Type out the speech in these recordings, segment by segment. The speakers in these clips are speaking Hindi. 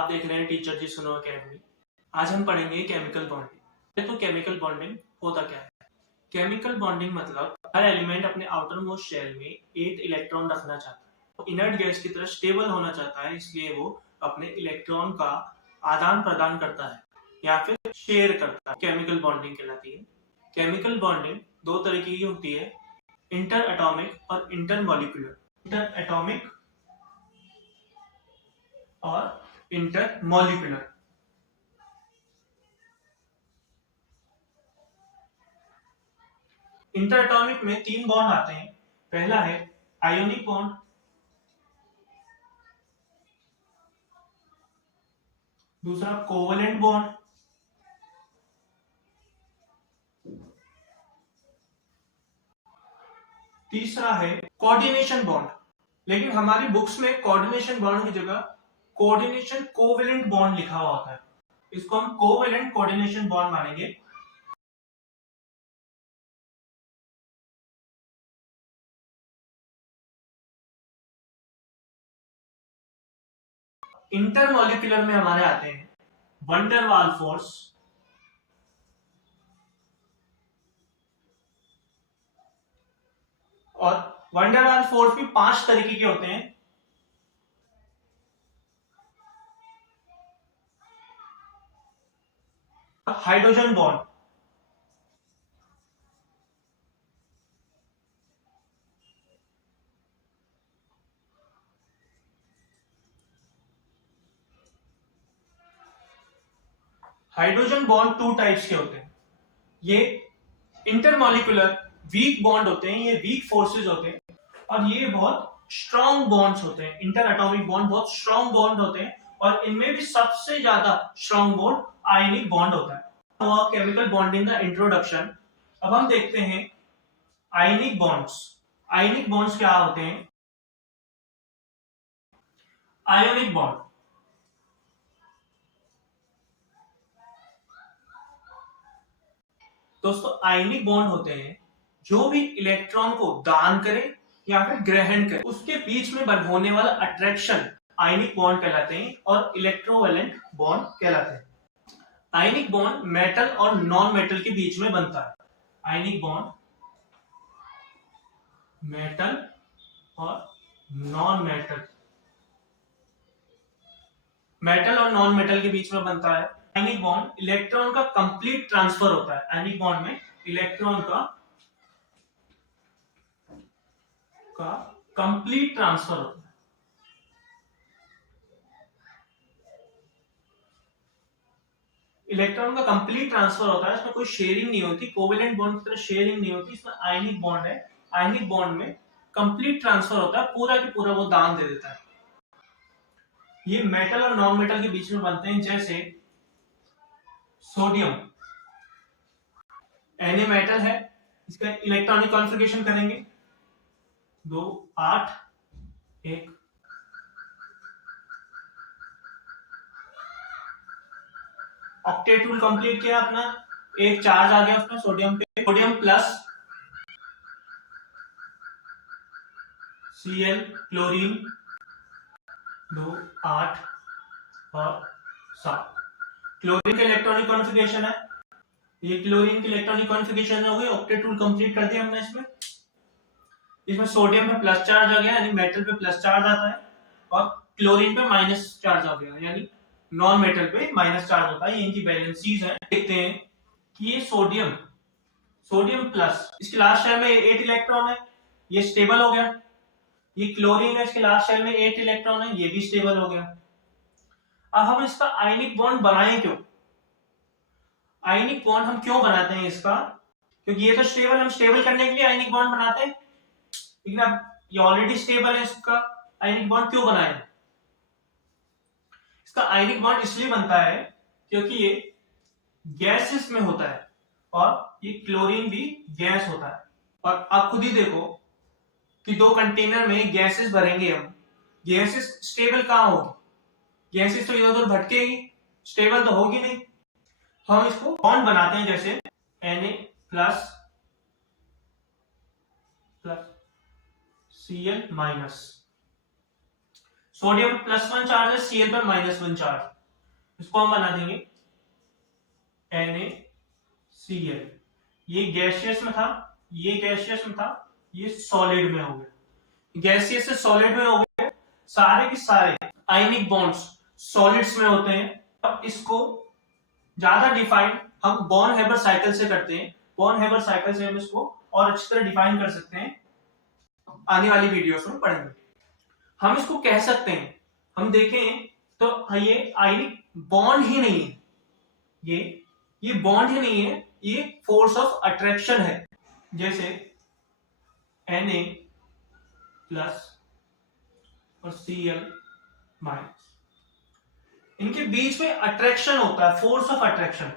आप देख रहे हैं टीचर जी सुनो अकेडमी। आज हम पढ़ेंगे केमिकल बॉन्डिंग। तो केमिकल बॉन्डिंग होता क्या है? केमिकल बॉन्डिंग मतलब हर एलिमेंट अपने आउटर मोस्ट शेल में 8 इलेक्ट्रॉन रखना चाहता है, वो इनर्ट गैस की तरह स्टेबल होना चाहता है, इसलिए वो अपने इलेक्ट्रॉन का आदान प्रदान करता है या फिर शेयर करता है। केमिकल बॉन्डिंग कहलाती है। केमिकल बॉन्डिंग दो तरह की होती है, इंटर एटॉमिक और इंटर मॉलिक्यूलर। इंटर एटॉमिक और इंटर मॉलिक्यूलर। इंटर एटॉमिक में 3 बॉन्ड आते हैं। पहला है आयोनिक बॉन्ड, दूसरा कोवेलेंट बॉन्ड, तीसरा है कोऑर्डिनेशन बॉन्ड। लेकिन हमारी बुक्स में कोऑर्डिनेशन बॉन्ड की जगह कोऑर्डिनेशन कोवेलेंट बॉन्ड लिखा हुआ होता है। इसको हम कोवेलेंट कोऑर्डिनेशन बॉन्ड मानेंगे। इंटरमॉलिक्यूलर में हमारे आते हैं वैन डेर वाल्स फोर्स, और वैन डेर वाल्स फोर्स भी 5 तरीके के होते हैं। Hydrogen bond, hydrogen bond 2 types के होते हैं। ये इंटरमॉलिक्यूलर वीक बॉन्ड होते हैं, ये वीक फोर्सेस होते हैं, और ये बहुत स्ट्रॉन्ग बॉन्ड्स होते हैं। इंटर एटॉमिक बॉन्ड बहुत स्ट्रॉन्ग बॉन्ड होते हैं, और इनमें भी सबसे ज्यादा स्ट्रॉन्ग बॉन्ड आयनिक बॉन्ड होता है। हुआ केमिकल बॉन्डिंग का इंट्रोडक्शन। अब हम देखते हैं आयनिक बॉन्ड्स। आयनिक बॉन्ड्स क्या होते हैं? आयोनिक बॉन्ड, दोस्तों आयनिक बॉन्ड होते हैं जो भी इलेक्ट्रॉन को दान करे या फिर ग्रहण करे, उसके बीच में होने वाला अट्रैक्शन आयनिक बॉन्ड कहलाते हैं, और इलेक्ट्रोवैलेंट बॉन्ड कहलाते हैं। आयनिक बॉन्ड मेटल और नॉन मेटल के बीच में बनता है। आयनिक बॉन्ड मेटल और नॉन मेटल, मेटल और नॉन मेटल के बीच में बनता है। आयनिक बॉन्ड इलेक्ट्रॉन का कंप्लीट ट्रांसफर होता है। आयनिक बॉन्ड में इलेक्ट्रॉन का कंप्लीट ट्रांसफर होता है। इलेक्ट्रॉन का कंप्लीट ट्रांसफर होता है, इसमें कोई शेयरिंग नहीं होती। कोवेलेंट बॉन्ड की तरह शेयरिंग नहीं होती, इसमें आयनिक बॉन्ड है। आयनिक बॉन्ड में कंप्लीट ट्रांसफर होता है, पूरा की पूरा वो दान दे देता है। ये मेटल और नॉन मेटल के बीच में बनते हैं, जैसे सोडियम Na मेटल है, इसका इलेक्ट्रॉनिक कॉन्फ़िगरेशन करेंगे 2 8 1, ऑक्टेट रूल कंप्लीट किया अपना, एक चार्ज आ गया उसमें सोडियम पे, सोडियम प्लस Cl क्लोरीन 2 8 और 7। क्लोरीन का इलेक्ट्रॉनिक कॉन्फ़िगरेशन है, ये क्लोरीन की इलेक्ट्रॉनिक कॉन्फ़िगरेशन हो गई। ऑक्टेट रूल कंप्लीट कर दिया हमने। इसमें सोडियम पे प्लस चार्ज आ गया, यानी मेटल पे प्लस चार्ज आता है, और क्लोरीन पे माइनस चार्ज आ गया, यानी नॉन मेटल पे माइनस चार्ज होता है। ये इनकी बैलेंसीज हैं। देखते हैं कि ये सोडियम प्लस, इसके लास्ट शेल में 8 इलेक्ट्रॉन है, ये स्टेबल हो गया। ये क्लोरीन है, इसके लास्ट शेल में 8 इलेक्ट्रॉन है, ये भी स्टेबल हो गया। अब हम इसका आयनिक बॉन्ड बनाएं क्यों? आयनिक बॉन्ड हम क्यों बनाते हैं इसका? क्योंकि ये तो स्टेबल, हम स्टेबल करने के लिए आयनिक बॉन्ड बनाते हैं, लेकिन अब ये ऑलरेडी स्टेबल है, इसका आयनिक बॉन्ड क्यों बनाए? इसका आयनिक बॉन्ड इसलिए बनता है क्योंकि ये गैसेस में होता है, और ये क्लोरीन भी गैस होता है। और आप खुद ही देखो कि 2 कंटेनर में गैसेस भरेंगे हम, गैसेस स्टेबल कहां होगी? गैसेस तो इधर उधर भटकेगी, स्टेबल तो होगी नहीं। हम इसको बॉन्ड बनाते हैं, जैसे Na plus plus Cl minus. Sodium +1 charge है, Cl पर -1 चार्ज, इसको हम बना देंगे NaCl। ये गैसियस में था, ये गैसियस में था, ये सॉलिड में हो गया, गैसियस से सॉलिड में हो गया। सारे के सारे आयनिक बॉन्ड्स सॉलिड्स में होते हैं। अब इसको ज्यादा डिफाइन हम बॉर्न हेबर साइकिल से करते हैं। बॉर्न हेबर साइकिल से हम इसको और अच्छी तरह डिफाइन कर सकते हैं, आने वाली वीडियोस में पढ़ेंगे। हम इसको कह सकते हैं, हम देखें तो ये आयनिक बॉन्ड ही नहीं है, ये बॉन्ड ही नहीं है, ये फोर्स ऑफ अट्रैक्शन है। जैसे Na प्लस और Cl माइनस, इनके बीच में अट्रैक्शन होता है, फोर्स ऑफ अट्रैक्शन,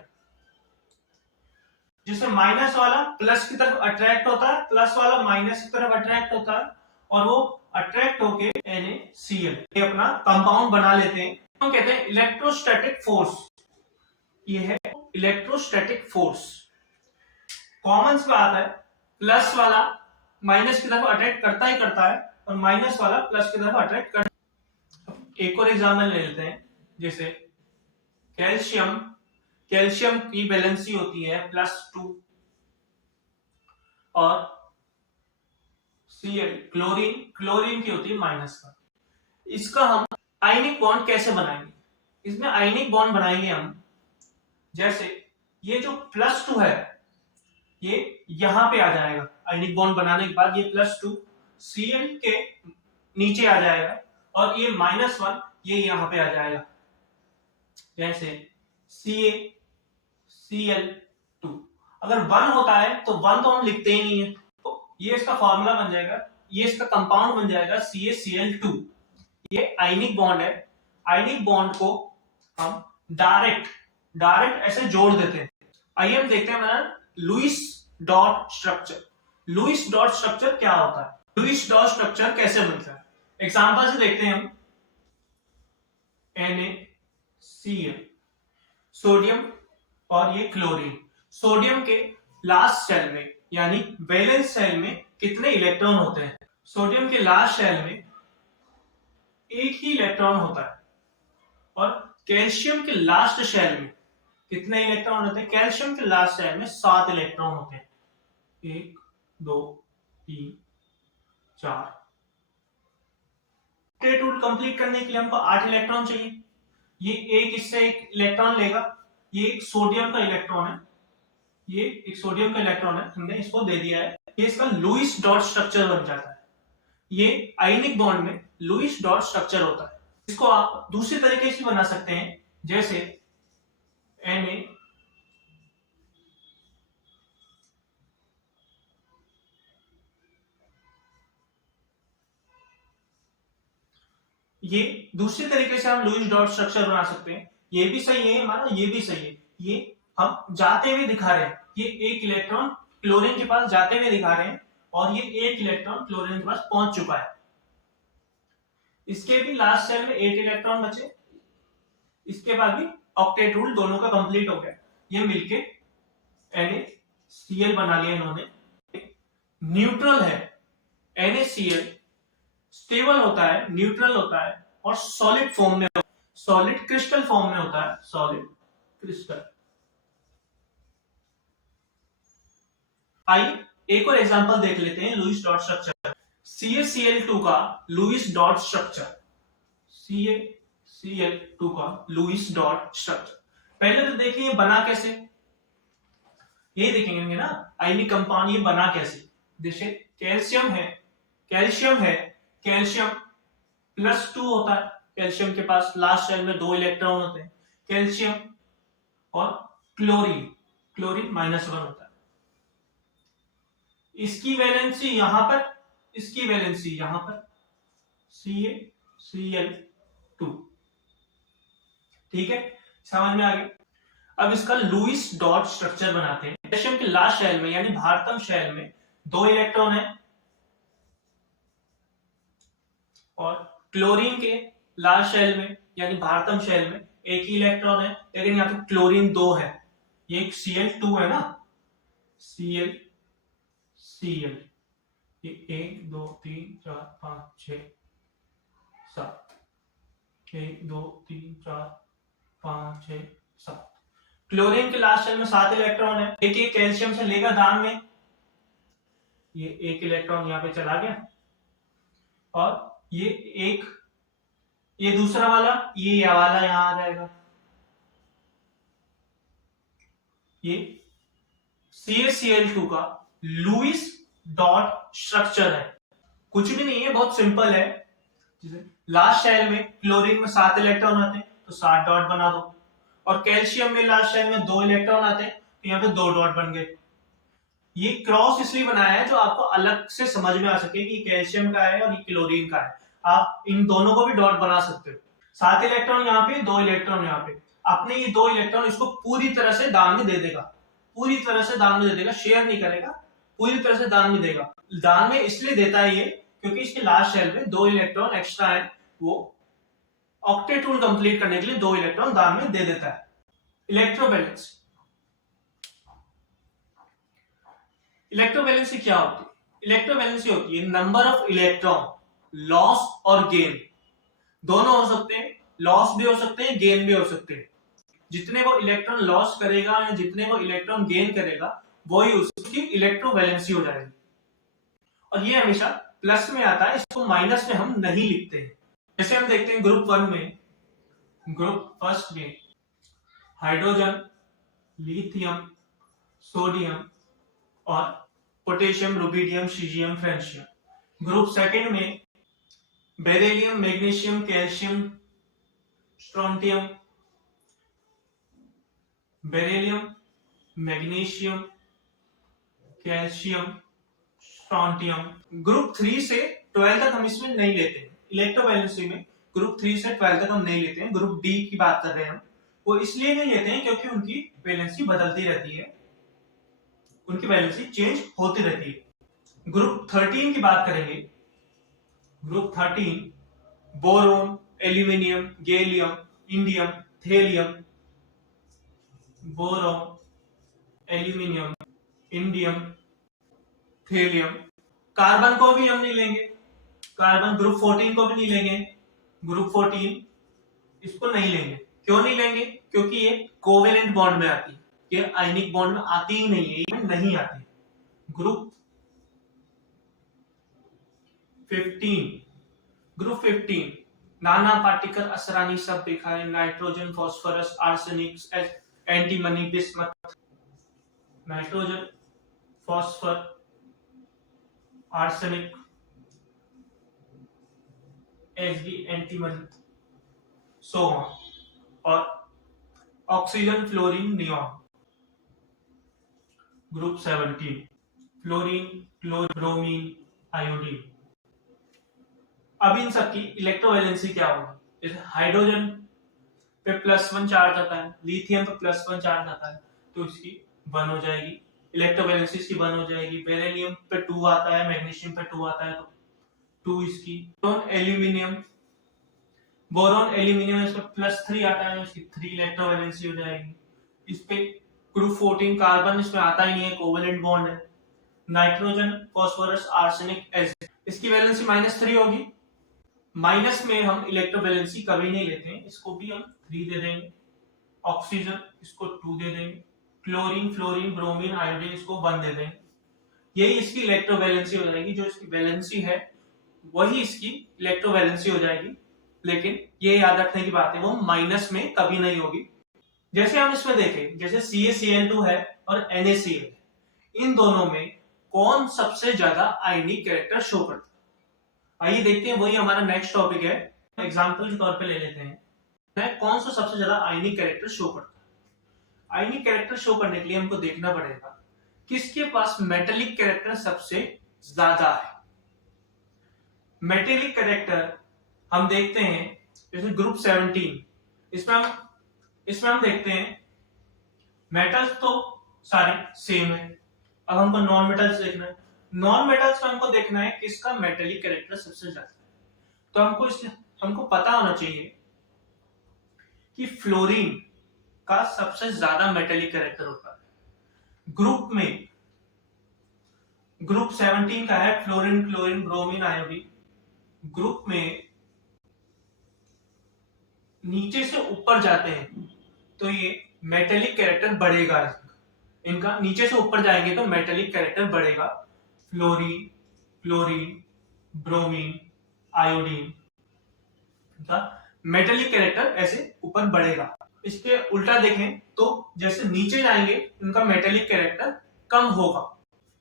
जिसमें माइनस वाला प्लस की तरफ अट्रैक्ट होता है, प्लस वाला माइनस की तरफ अट्रैक्ट होता है, और वो अट्रैक्ट होके NaCl ये अपना कंपाउंड बना लेते हैं। हम कहते हैं इलेक्ट्रोस्टैटिक फोर्स, ये है इलेक्ट्रोस्टैटिक फोर्स। कॉमन सी बात है, प्लस वाला माइनस की तरफ अट्रैक्ट करता ही करता है, और माइनस वाला प्लस की तरफ अट्रैक्ट करता है। एक और एग्जाम्पल ले लेते हैं, जैसे कैल्शियम की वैलेंसी होती है +2, और Cl क्लोरीन की होती है -1। इसका हम आयनिक बॉन्ड कैसे बनाएंगे? इसमें आयनिक बॉन्ड बनाएंगे हम, जैसे ये जो +2 है ये यहां पे आ जाएगा, आयनिक बॉन्ड बनाने के बाद ये +2 Cl के नीचे आ जाएगा, और ये -1 ये यहां पे आ जाएगा, जैसे CaCl2। अगर 1 होता है तो 1 तो हम लिखते ही नहीं है, तो ये इसका फॉर्मूला बन जाएगा, ये इसका कंपाउंड बन जाएगा CaCl2। ये आयनिक बॉन्ड है। आयनिक बॉन्ड को हम डायरेक्ट ऐसे जोड़ देते हैं। आइए हम देखते हैं Lewis dot structure. Lewis dot structure क्या होता है, लुईस डॉट स्ट्रक्चर कैसे बनता है? एग्जांपल से देखते हैं हम। NaCl, सोडियम और ये क्लोरीन। सोडियम के लास्ट शेल में यानी वैलेंस शेल में कितने इलेक्ट्रॉन होते हैं? सोडियम के लास्ट शेल में एक ही इलेक्ट्रॉन होता है, और कैल्शियम के लास्ट शेल में कितने इलेक्ट्रॉन होते हैं? कैल्शियम के लास्ट शेल में 7 इलेक्ट्रॉन होते हैं। 1 2 3 4। टूल कंप्लीट करने के लिए हमको 8 इलेक्ट्रॉन चाहिए। ये एक इससे एक इलेक्ट्रॉन लेगा, ये एक सोडियम का इलेक्ट्रॉन है, ये एक सोडियम का इलेक्ट्रॉन है, हमने इसको दे दिया है, ये इसका लुईस डॉट स्ट्रक्चर बन जाता है। ये आयनिक बॉन्ड में लुईस डॉट स्ट्रक्चर होता है। इसको आप दूसरी तरीके से बना सकते हैं, जैसे Na ये दूसरी तरीके से हम लुईस डॉट स्ट्रक्चर बना सकते हैं। ये भी सही है हमारा, ये भी सही है। ये हम जाते हुए दिखा रहे हैं, ये एक इलेक्ट्रॉन क्लोरीन के पास जाते हुए दिखा रहे हैं, और ये एक इलेक्ट्रॉन क्लोरीन के पास पहुंच चुका है। इसके भी लास्ट शेल में 8 इलेक्ट्रॉन बचे, इसके बाद भी ऑक्टेट रूल दोनों का कंप्लीट हो गया। ये मिलके NaCl बना लिया इन्होंने। न्यूट्रल है, NaCl स्टेबल होता है, न्यूट्रल होता है, और सॉलिड फॉर्म में, सॉलिड क्रिस्टल फॉर्म में होता है, सॉलिड क्रिस्टल। आइए एक और एग्जांपल देख लेते हैं लुईस डॉट स्ट्रक्चर। CaCl2 का लुईस डॉट स्ट्रक्चर, CaCl2 का लुईस डॉट स्ट्रक्चर। पहले तो देखिए ये बना कैसे, यही देखेंगे ना आयनिक कंपाउंड ये बना कैसे। जैसे कैल्शियम है, कैल्शियम +2 होता है, कैल्शियम के पास लास्ट शेल में 2 इलेक्ट्रॉन होते हैं। कैल्शियम और क्लोरीन -1 होता है। इसकी वैलेंसी यहां पर, इसकी वैलेंसी यहां पर, CaCl2। ठीक है, समझ में आ गया। अब इसका लुईस डॉट स्ट्रक्चर बनाते हैं। कैल्शियम के लास्ट शेल में यानी भारतम शेल में 2 इलेक्ट्रॉन है, और क्लोरीन के लास्ट शेल में यानी भारतम शेल में एक ही इलेक्ट्रॉन है, लेकिन यहाँ पे क्लोरीन 2 है, ये एक Cl2 है ना, Cl ये 1 2 3 4 5 6 7, 1 2 3 4 5 6 7। क्लोरीन के लास्ट शेल में 7 इलेक्ट्रॉन है। एक एक कैल्शियम से लेगा दान में, ये एक इलेक्ट्रॉन यहाँ पे चला गया, और ये दूसरा वाला, ये वाला यहाँ आ जाएगा। ये CaCl2 का लुईस डॉट स्ट्रक्चर है, कुछ भी नहीं है, बहुत सिंपल है। लास्ट शेल में क्लोरीन में 7 इलेक्ट्रॉन आते हैं तो 7 डॉट बना दो, और कैल्शियम में लास्ट शेल में 2 इलेक्ट्रॉन आते हैं तो यहाँ पे 2 डॉट बन गए। ये क्रॉस इसलिए बनाया है जो आपको अलग से समझ में आ सके कि कैल्शियम का है और ये क्लोरीन का है। आप इन दोनों को भी डॉट बना सकते हो। 7 इलेक्ट्रॉन यहाँ पे, 2 इलेक्ट्रॉन यहाँ पे। आपने ये 2 इलेक्ट्रॉन इसको पूरी तरह से दान में दे देगा, पूरी तरह से दान में दे देगा, शेयर नहीं करेगा, पूरी तरह से दान में देगा। दान में इसलिए देता है ये क्योंकि इसके लास्ट शेल में 2 इलेक्ट्रॉन एक्स्ट्रा है, वो ऑक्टेट रूल कंप्लीट करने के लिए 2 इलेक्ट्रॉन दान में दे देता है। इलेक्ट्रोवैलेंसी, इलेक्ट्रोवैलेंसी क्या होती है? इलेक्ट्रोवैलेंसी होती है नंबर ऑफ इलेक्ट्रॉन लॉस और गेन, दोनों हो सकते हैं, लॉस भी हो सकते हैं, गेन भी हो सकते हैं। जितने वो इलेक्ट्रॉन लॉस करेगा या जितने वो इलेक्ट्रॉन गेन करेगा वही उसकी इलेक्ट्रोवैलेंसी हो जाएगी। और ये हमेशा प्लस में आता है, इसको माइनस में हम नहीं लिखते हैं। जैसे हम देखते हैं ग्रुप 1 में, ग्रुप फर्स्ट में हाइड्रोजन, लिथियम, सोडियम और potassium, rubidium, caesium, francium. Group second में beryllium, magnesium, calcium, strontium, beryllium, magnesium, calcium, strontium. Group 3 से 12 तक हम इसमें नहीं लेते हैं, इलेक्ट्रोवैलेंसी में ग्रुप 3 से 12 तक हम नहीं लेते हैं। ग्रुप डी की बात कर रहे हैं हम, वो इसलिए नहीं लेते हैं क्योंकि उनकी वैलेंसी बदलती रहती है, उनकी वैलेंसी चेंज होती रहती है। ग्रुप 13 की बात करेंगे। Group 13 boron, aluminium, gallium, indium, thallium, boron, aluminium, indium, thallium. Carbon को भी हम नहीं लेंगे, कार्बन ग्रुप 14 को भी नहीं लेंगे, ग्रुप 14 इसको नहीं लेंगे। क्यों नहीं लेंगे? क्योंकि ये कोवेलेंट बॉन्ड में आती है, ये आयनिक बॉन्ड में आती ही नहीं है, ये नहीं आती। ग्रुप 15, ग्रुप 15 नाना पार्टिकल असरानी सब देखा है, nitrogen, phosphorus, arsenic, antimony, bismuth. Nitrogen, phosphor, arsenic, Hb, antimony, so on. और oxygen, fluorine, neon. Group 17 fluorine, chlorine, bromine, iodine. अब इन सब की इलेक्ट्रोवैलेंसी क्या होगी? जैसे हाइड्रोजन पे +1 चार्ज आता है, लिथियम पे +1 चार्ज आता है, तो इसकी 1 हो जाएगी, इलेक्ट्रोवैलेंसी इसकी 1 हो जाएगी। बेरिलियम पे 2 आता है, मैग्नीशियम पे 2 आता है, तो 2 इसकी। बोरोन, एल्यूमिनियम, बोरोन, एल्यूमिनियम इस पे +3 आता है, इसकी 3 इलेक्ट्रोवैलेंसी हो जाएगी। इस पे ग्रुप 14 कार्बन इसमें आता ही नहीं है, कोवेलेंट बॉन्ड है। नाइट्रोजन, फास्फोरस, आर्सेनिक, एसिड, इसकी वैलेंसी -3 होगी। माइनस में हम इलेक्ट्रोवैलेंसी कभी नहीं लेते हैं, इसको भी हम 3 दे देंगे। ऑक्सीजन इसको 2 दे देंगे, क्लोरीन, फ्लोरीन, ब्रोमीन, आयोडीन इसको 1 दे देंगे। यही इसकी इलेक्ट्रोवैलेंसी हो जाएगी, जो इसकी वैलेंसी है वही इसकी इलेक्ट्रोवैलेंसी हो जाएगी। लेकिन ये याद रखने की बात है, वो माइनस में कभी नहीं होगी। जैसे हम इसमें देखें, जैसे CaCl2 है और NaCl, इन दोनों में कौन सबसे ज्यादा आयनिक कैरेक्टर शो करता है? आइए देखते हैं, वही हमारा नेक्स्ट टॉपिक है। एग्जांपल के तौर पे ले लेते हैं, कौन सा सबसे ज्यादा आयनिक कैरेक्टर शो करता है। आयनिक कैरेक्टर शो करने के लिए हमको देखना पड़ेगा किसके पास मेटेलिक कैरेक्टर सबसे ज्यादा है। मेटेलिक कैरेक्टर हम देखते हैं जैसे ग्रुप 17, इसमें हम देखते हैं मेटल्स तो सारे सेम है। अब हमको नॉन मेटल्स देखना है, नॉन मेटल्स में हमको देखना है किसका मेटेलिक कैरेक्टर सबसे ज्यादा है। तो हमको पता होना चाहिए कि फ्लोरीन का सबसे ज्यादा मेटेलिक कैरेक्टर होता है। ग्रुप 17 का है fluorine, chlorine, bromine, iodine. Group में नीचे से ऊपर जाते हैं तो ये मेटेलिक कैरेक्टर बढ़ेगा। इनका नीचे से ऊपर जाएंगे तो मेटेलिक कैरेक्टर बढ़ेगा। फ्लोरीन, क्लोरीन, ब्रोमीन, आयोडीन का मेटेलिक कैरेक्टर ऐसे ऊपर बढ़ेगा। इसके उल्टा देखें तो जैसे नीचे जाएंगे उनका मेटेलिक कैरेक्टर कम होगा।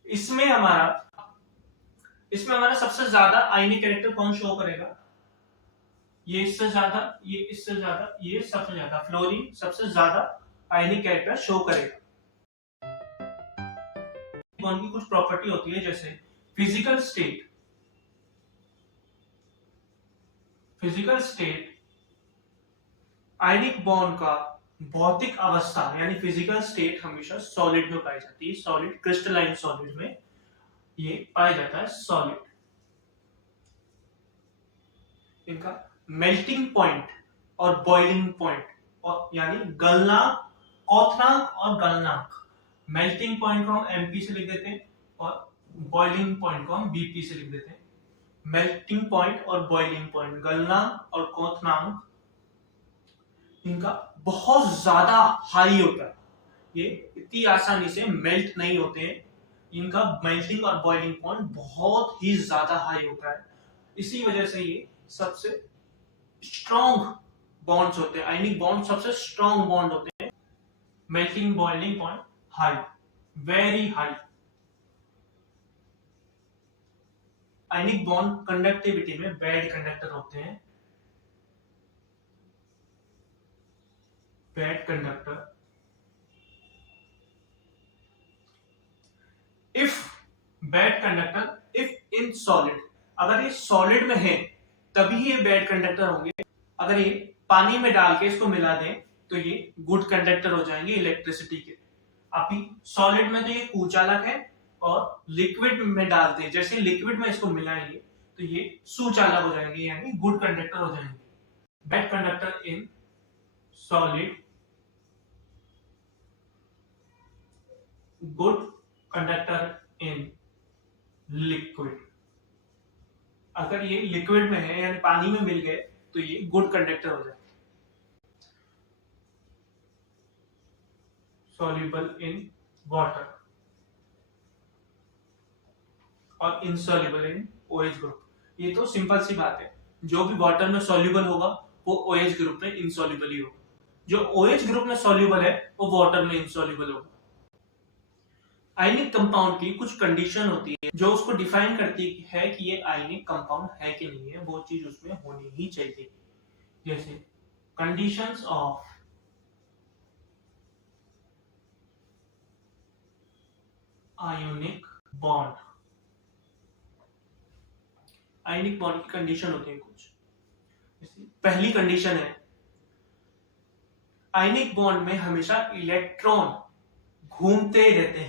इसमें हमारा सबसे ज्यादा आयनिक कैरेक्टर कौन शो करेगा? ये इससे ज्यादा, ये इससे ज्यादा, ये सबसे ज्यादा। फ्लोरीन सबसे ज्यादा आयनिक कैरेक्टर शो करेगा। बॉन्ड की कुछ प्रॉपर्टी होती है जैसे फिजिकल स्टेट आयनिक बॉन्ड का भौतिक अवस्था यानी फिजिकल स्टेट हमेशा सॉलिड में पाई जाती है। सॉलिड, क्रिस्टलाइन सॉलिड में ये पाया जाता है सॉलिड। इनका मेल्टिंग पॉइंट और बॉइलिंग पॉइंट और यानी गलनांक, क्वथनांक और गलनांक। मेल्टिंग पॉइंट को हम एमपी से लिख देते हैं और बॉइलिंग पॉइंट को हम बीपी से लिख देते हैं। मेल्टिंग पॉइंट और बॉइलिंग पॉइंट, गलनांक और क्वथनांक इनका बहुत ज्यादा हाई होता है। ये इतनी आसानी से मेल्ट नहीं होते हैं। इनका मेल्टिंग और बॉइलिंग पॉइंट बहुत ही ज्यादा हाई होता है। इसी वजह से ये सबसे स्ट्रॉन्ग बॉन्ड्स होते हैं। आयनिक बॉन्ड सबसे स्ट्रॉन्ग बॉन्ड होते हैं। Melting boiling point high, very high. Ionic bond conductivity में बैड कंडक्टर होते हैं। Bad conductor if in solid, अगर ये सॉलिड में है तभी ये बैड कंडक्टर होंगे। अगर ये पानी में डाल के इसको मिला दें तो ये गुड कंडक्टर हो जाएंगे इलेक्ट्रिसिटी के। अभी सॉलिड में तो ये कुचालक है और लिक्विड में डालते हैं, जैसे लिक्विड में इसको मिलाएंगे तो ये सुचालक हो जाएंगे यानी गुड कंडक्टर हो जाएंगे। Bad conductor in solid, good conductor in liquid. अगर ये लिक्विड में है यानी पानी में मिल गए तो ये गुड कंडक्टर हो जाए। सॉल्युबल इन वाटर और इनसॉल्युबल इन OH ग्रुप। ये तो सिंपल सी बात है, जो भी वाटर में सॉल्युबल होगा वो OH ग्रुप में इनसॉल्युबल ही होगा। जो OH ग्रुप में सॉल्युबल है वो वाटर में इनसॉल्युबल होगा। आयनिक कंपाउंड की कुछ कंडीशन होती है जो उसको डिफाइन करती है कि ये आयनिक कंपाउंड है कि नहीं है, वो चीज उसमें होनी ही चाहिए। जैसे conditions of ionic bond. Ionic bond की कंडीशन होती है कुछ। पहली कंडीशन है आयनिक बॉन्ड में हमेशा इलेक्ट्रॉन घूमते ही रहते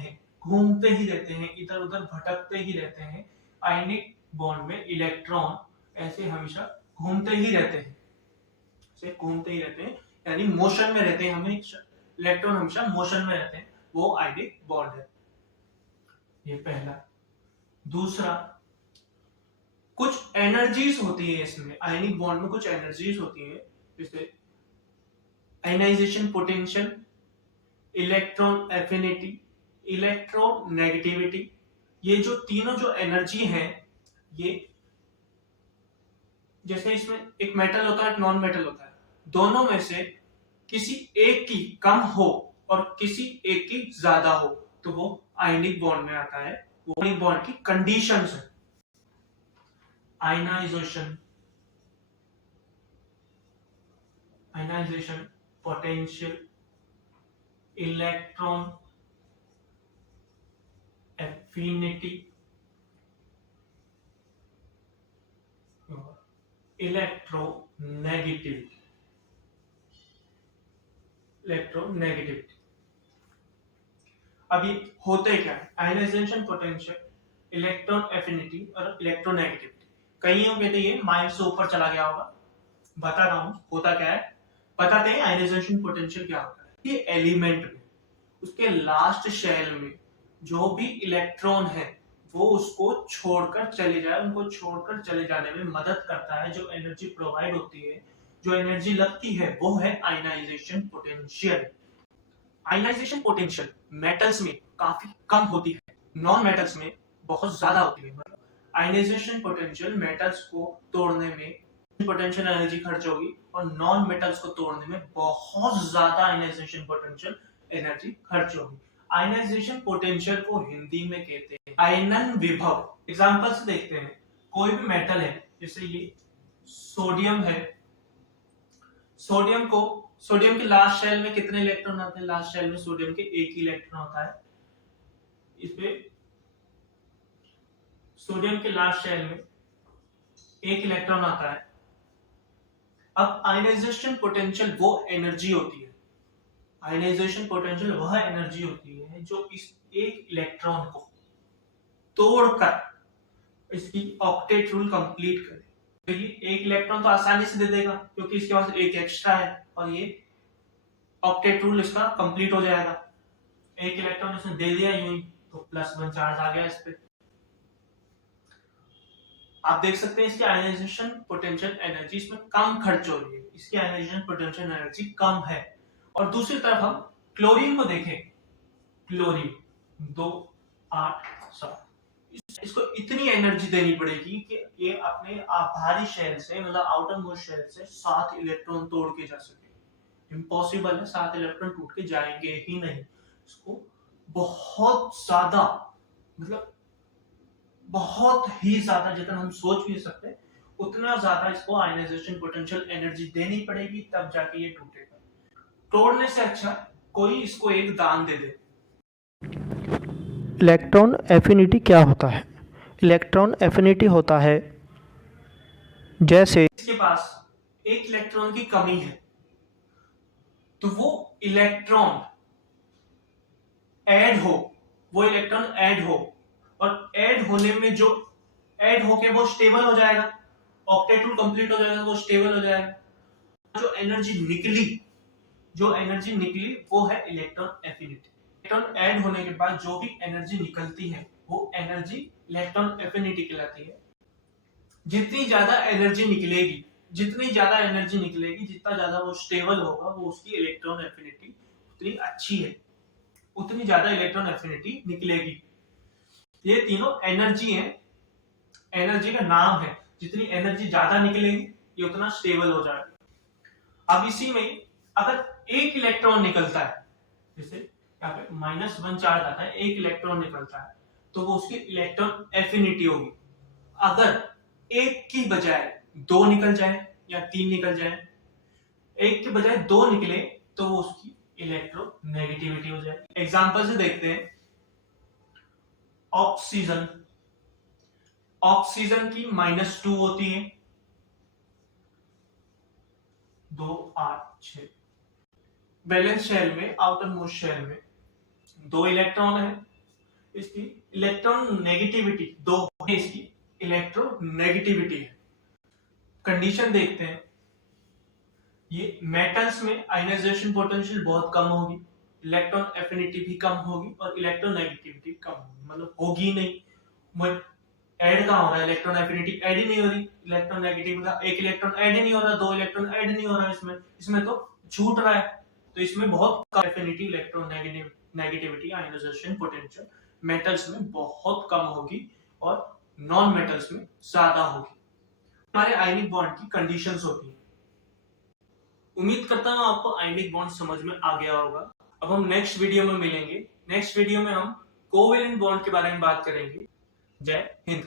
हैं, इधर उधर भटकते ही रहते हैं। आयनिक बॉन्ड में इलेक्ट्रॉन ऐसे हमेशा घूमते ही रहते हैं, यानी मोशन में रहते हैं। इलेक्ट्रॉन हमेशा मोशन में रहते हैं, वो आयनिक बॉन्ड है। ये पहला। दूसरा, कुछ एनर्जीज होती है इसमें, आयनिक बॉन्ड में कुछ एनर्जीज होती है, जैसे ionisation potential, electron affinity, electron negativity. ये जो तीनों जो एनर्जी हैं, ये जैसे इसमें एक मेटल होता है एक नॉन मेटल होता है, दोनों में से किसी एक की कम हो और किसी एक की ज्यादा हो तो वो आयनिक बॉन्ड में आता है। वो आयनिक बॉन्ड की कंडीशंस है। Ionisation potential, electron affinity, electronegativity. अभी होते क्या है? आयनाइजेशन पोटेंशियल, इलेक्ट्रॉन एफिनिटी और इलेक्ट्रोनेगेटिविटी। कईयों के तो ये माइंड से ऊपर चला गया होगा, बता रहा हूं होता क्या है। बताते हैं आयनाइजेशन पोटेंशियल क्या होता है। ये एलिमेंट में उसके लास्ट शेल में जो भी इलेक्ट्रॉन है वो उसको छोड़कर चले जाए, उनको छोड़कर चले जाने में मदद करता है। जो एनर्जी प्रोवाइड होती है जो एनर्जी लगती है वो है ionisation potential. Ionisation potential metals में काफी कम होती है, नॉन मेटल्स में बहुत ज्यादा होती है। मतलब आयनाइजेशन पोटेंशियल मेटल्स को तोड़ने में पोटेंशियल एनर्जी खर्च होगी और नॉन मेटल्स को तोड़ने में बहुत ज्यादा आयनाइजेशन पोटेंशियल एनर्जी खर्च होगी। आयनाइजेशन पोटेंशियल को हिंदी में कहते हैं आयनन विभव। एग्जांपल से देखते हैं, कोई भी मेटल है, जैसे ये सोडियम है, सोडियम के लास्ट शेल में कितने इलेक्ट्रॉन आते हैं? लास्ट शेल में सोडियम के एक ही इलेक्ट्रॉन होता है। इसमें सोडियम के लास्ट शेल में एक इलेक्ट्रॉन आता है। अब आयनाइजेशन पोटेंशियल वो एनर्जी होती है, आयनाइजेशन पोटेंशियल वह एनर्जी होती है जो इस एक इलेक्ट्रॉन को तोड़कर इसकी ऑक्टेट रूल कंप्लीट करे। तो ये एक इलेक्ट्रॉन तो आसानी से दे देगा क्योंकि इसके पास एक एक्स्ट्रा है और ये ऑक्टेट रूल इसका कंप्लीट हो जाएगा। एक इलेक्ट्रॉन इसने दे दिया यूं ही, तो +1 चार्ज आ गया इस पे। आप देख सकते हैं इसकी आयनाइजेशन पोटेंशियल एनर्जी इसमें कम खर्च हो रही है, इसकी आयनाइजेशन पोटेंशियल एनर्जी कम है। और दूसरी तरफ हम क्लोरीन को देखें, क्लोरीन 2 8 7, इसको इतनी एनर्जी देनी पड़ेगी कि ये अपने बाहरी शेल से, मतलब आउटर मोस्ट शेल से 7 इलेक्ट्रॉन तोड़ के जा सके। इम्पॉसिबल है, 7 इलेक्ट्रॉन टूट के जाएंगे ही नहीं। इसको बहुत ज्यादा, मतलब बहुत ही ज्यादा, जितना हम सोच भी सकते उतना ज्यादा इसको आयनाइजेशन पोटेंशियल एनर्जी देनी पड़ेगी, तब जाके ये टूटेगा। तोड़ने से अच्छा कोई इसको एक दान दे दे। इलेक्ट्रॉन एफिनिटी क्या होता है? इलेक्ट्रॉन एफिनिटी होता है जैसे इसके पास एक इलेक्ट्रॉन की कमी है तो वो इलेक्ट्रॉन ऐड हो, वो इलेक्ट्रॉन ऐड हो, और ऐड होने में जो ऐड होके वो स्टेबल हो जाएगा, ऑक्टेट रूल कंप्लीट हो जाएगा, वो स्टेबल हो जाएगा। जो एनर्जी निकली वो है इलेक्ट्रॉन एफिनिटी। इलेक्ट्रॉन ऐड होने के बाद जो भी एनर्जी निकलती है वो एनर्जी इलेक्ट्रॉन एफिनिटी कहलाती है। जितनी ज्यादा एनर्जी निकलेगी, जितना ज्यादा वो स्टेबल होगा, वो उसकी इलेक्ट्रॉन एफिनिटी उतनी अच्छी है, उतनी ज्यादा इलेक्ट्रॉन एफिनिटी निकलेगी। ये तीनों एनर्जी है, एनर्जी का नाम है। जितनी एनर्जी ज्यादा निकलेगी ये उतना स्टेबल हो जाएगा। अब इसी में अगर एक इलेक्ट्रॉन निकलता है, जैसे यहाँ पे -1 चार्ज आता है, एक इलेक्ट्रॉन निकलता है, तो वो उसकी इलेक्ट्रॉन एफिनिटी होगी। अगर एक की बजाय 2 निकल जाए या 3 निकल जाए, एक के बजाय 2 निकले तो वो उसकी इलेक्ट्रोनेगेटिविटी हो जाएगी। एग्जांपल से देखते हैं, ऑक्सीजन की -2 होती है, 2 8 6। वैलेंस शेल में, आउटर मोस्ट शेल में 2 इलेक्ट्रॉन है, इसकी इलेक्ट्रॉन नेगेटिविटी 2 है, इसकी इलेक्ट्रोनेगेटिविटी है। कंडीशन देखते हैं, ये मेटल्स में आयनाइजेशन पोटेंशियल बहुत कम होगी, इलेक्ट्रॉन एफिनिटी भी कम होगी और इलेक्ट्रॉन नेगेटिविटी कम होगी, मतलब होगी नहीं। ऐड कहां हो रहा है? इलेक्ट्रॉन एफिनिटी ऐड ही नहीं हो रही, इलेक्ट्रॉन नेगेटिविटी का एक इलेक्ट्रॉन ऐड ही नहीं हो रहा, 2 इलेक्ट्रॉन ऐड नहीं हो रहा, इसमें तो छूट रहा है। तो इसमें बहुत कम affinity, electron negativity, ionisation potential metals में बहुत कम होगी और नॉन मेटल्स में ज्यादा होगी। हमारे आयनिक बॉन्ड की कंडीशंस होती हैं। उम्मीद करता हूं आपको आयनिक बॉन्ड समझ में आ गया होगा। अब हम नेक्स्ट वीडियो में मिलेंगे। नेक्स्ट वीडियो में हम कोवेलेंट बॉन्ड के बारे में बात करेंगे। जय हिंद।